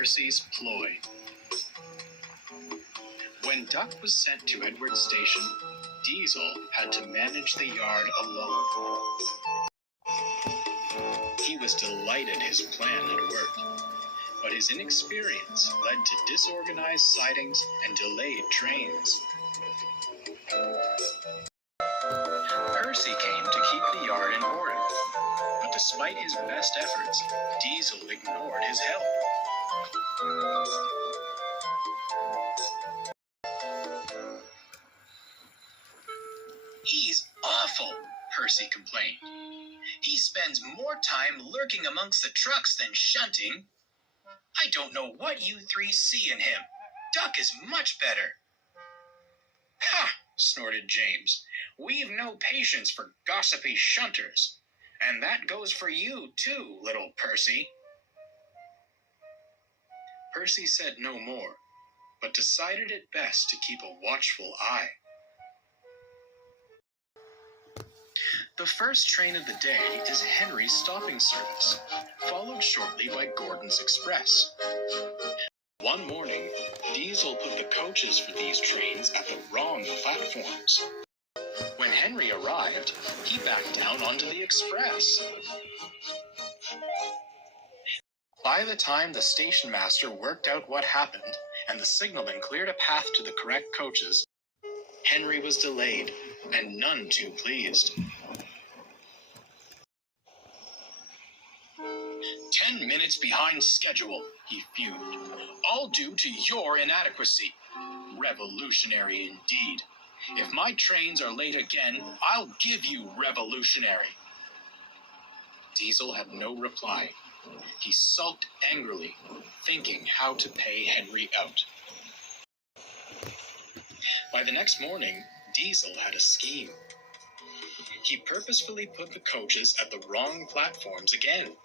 Percy's ploy. When Duck was sent to Edward's station, Diesel had to manage the yard alone. He was delighted his plan had worked, but his inexperience led to disorganized sidings and delayed trains. Percy came to keep the yard in order, but despite his best efforts, Diesel ignored his help. "He's awful," Percy complained. "He spends more time lurking amongst the trucks than shunting. I don't know what you three see in him. Duck is much better." "Ha!" snorted James. "We've no patience for gossipy shunters. And that goes for you, too, little Percy." Percy said no more, but decided it best to keep a watchful eye. The first train of the day is Henry's stopping service, followed shortly by Gordon's Express. One morning, Diesel put the coaches for these trains at the wrong platforms. When Henry arrived, he backed down onto the Express. By the time the station master worked out what happened and the signalman cleared a path to the correct coaches, Henry was delayed and none too pleased. 10 minutes behind schedule, he fumed. All due to your inadequacy. Revolutionary indeed. If my trains are late again, I'll give you revolutionary. Diesel had no reply. He sulked angrily, thinking how to pay Henry out. By the next morning, Diesel had a scheme. He purposefully put the coaches at the wrong platforms again.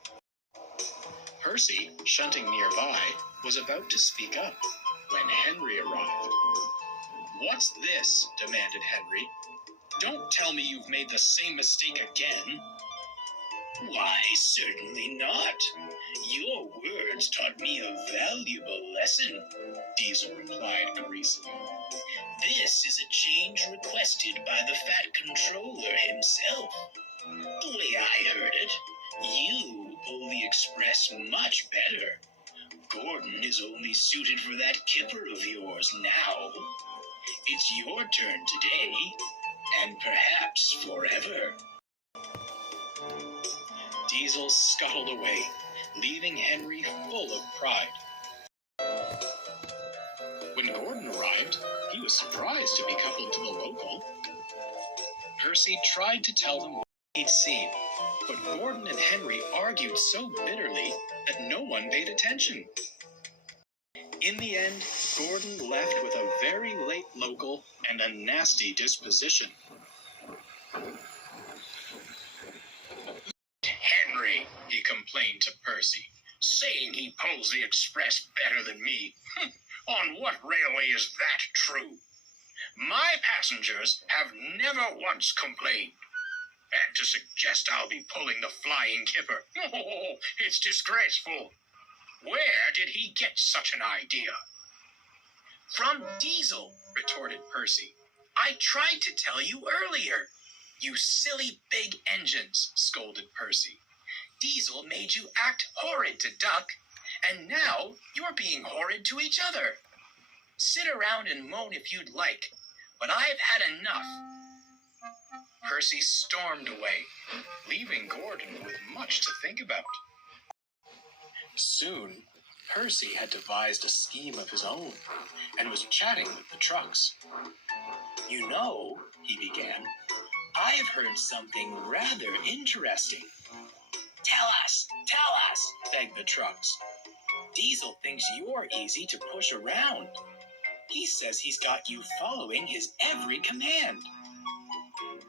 Percy, shunting nearby, was about to speak up when Henry arrived. "What's this?" demanded Henry. "Don't tell me you've made the same mistake again." "Why, certainly not. Your words taught me a valuable lesson," Diesel replied greasily. "This is a change requested by the Fat Controller himself. The way I heard it, you pull the Express much better. Gordon is only suited for that kipper of yours now. It's your turn today, and perhaps forever." Diesel scuttled away, leaving Henry full of pride. When Gordon arrived, he was surprised to be coupled to the local. Percy tried to tell them what he'd seen, but Gordon and Henry argued so bitterly that no one paid attention. In the end, Gordon left with a very late local and a nasty disposition. "Henry," he complained to Percy, "saying he pulls the Express better than me. On what railway is that true? My passengers have never once complained. And to suggest I'll be pulling the flying kipper, oh, it's disgraceful. Where did he get such an idea?" "From Diesel," retorted Percy. "I tried to tell you earlier." "You silly big engines," scolded Percy. "Diesel made you act horrid to Duck, and now you're being horrid to each other. Sit around and moan if you'd like, but I've had enough." Percy stormed away, leaving Gordon with much to think about. Soon, Percy had devised a scheme of his own, and was chatting with the trucks. "You know," he began, "I've heard something rather interesting." Tell us, begged the trucks. "Diesel thinks you're easy to push around. He says he's got you following his every command."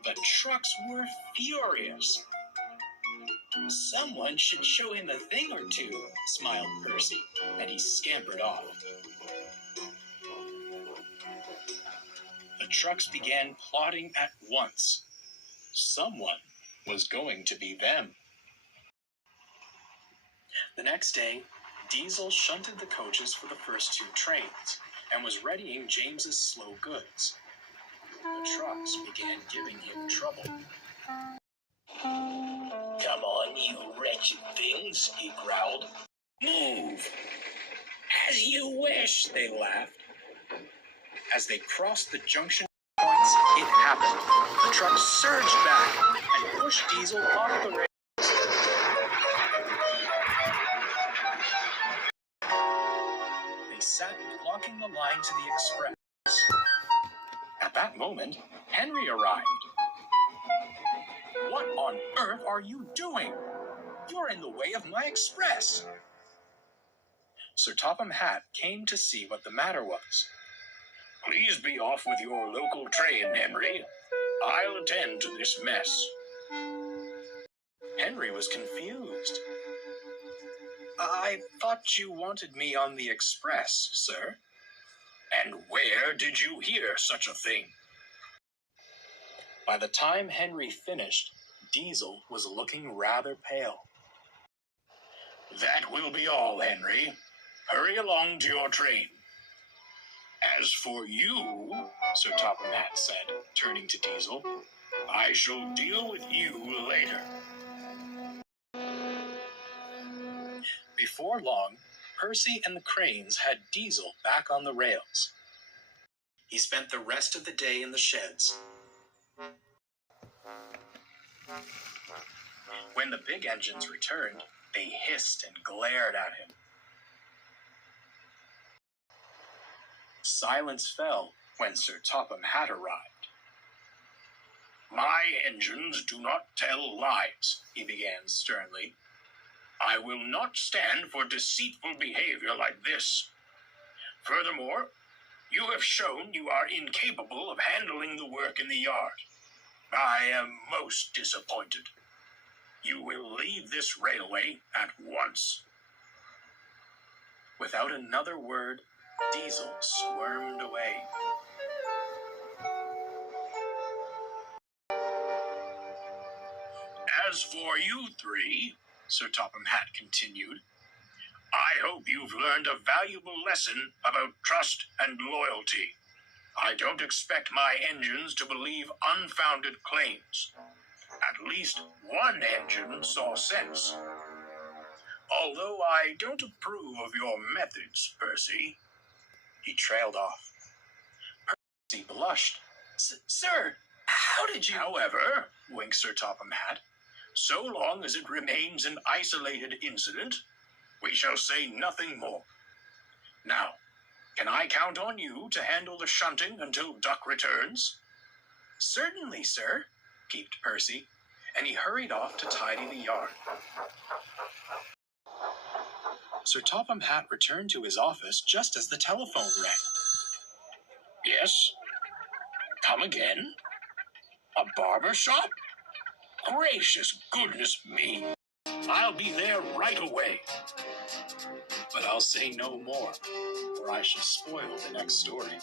The trucks were furious. "Someone should show him a thing or two," smiled Percy, and he scampered off. The trucks began plotting at once. Someone was going to be them. The next day, Diesel shunted the coaches for the first two trains and was readying James's slow goods. The trucks began giving him trouble. Come on, you wretched things, he growled. Move! As you wish, They laughed. As they crossed the junction points, it happened. The truck surged back and pushed Diesel off the rails. They sat blocking the line to the express. At that moment, Henry arrived. What on earth are you doing? You're in the way of my express. Sir Topham Hatt came to see what the matter was. Please be off with your local train, Henry. I'll attend to this mess. Henry was confused. I thought you wanted me on the express, sir. And where did you hear such a thing? By the time Henry finished, Diesel was looking rather pale. That will be all, Henry. Hurry along to your train. As for you, Sir Topham Hatt said, turning to Diesel, I shall deal with you later. Before long, Percy and the Cranes had Diesel back on the rails. He spent the rest of the day in the sheds. When the big engines returned, they hissed and glared at him. Silence fell when Sir Topham Hatt arrived. My engines do not tell lies, he began sternly. I will not stand for deceitful behavior like this. Furthermore, you have shown you are incapable of handling the work in the yard. I am most disappointed. You will leave this railway at once. Without another word, Diesel squirmed away. As for you three, Sir Topham Hatt continued, I hope you've learned a valuable lesson about trust and loyalty. I don't expect my engines to believe unfounded claims. At least one engine saw sense. Although I don't approve of your methods, Percy. He trailed off. Percy blushed. Sir, how did you... However, winked Sir Topham Hatt, so long as it remains an isolated incident, we shall say nothing more. Now, can I count on you to handle the shunting until Duck returns? Certainly, sir, peeped Percy, and he hurried off to tidy the yard. Sir Topham Hatt returned to his office just as the telephone rang. Yes? Come again? A barber shop? Gracious goodness me! I'll be there right away. But I'll say no more, or I shall spoil the next story.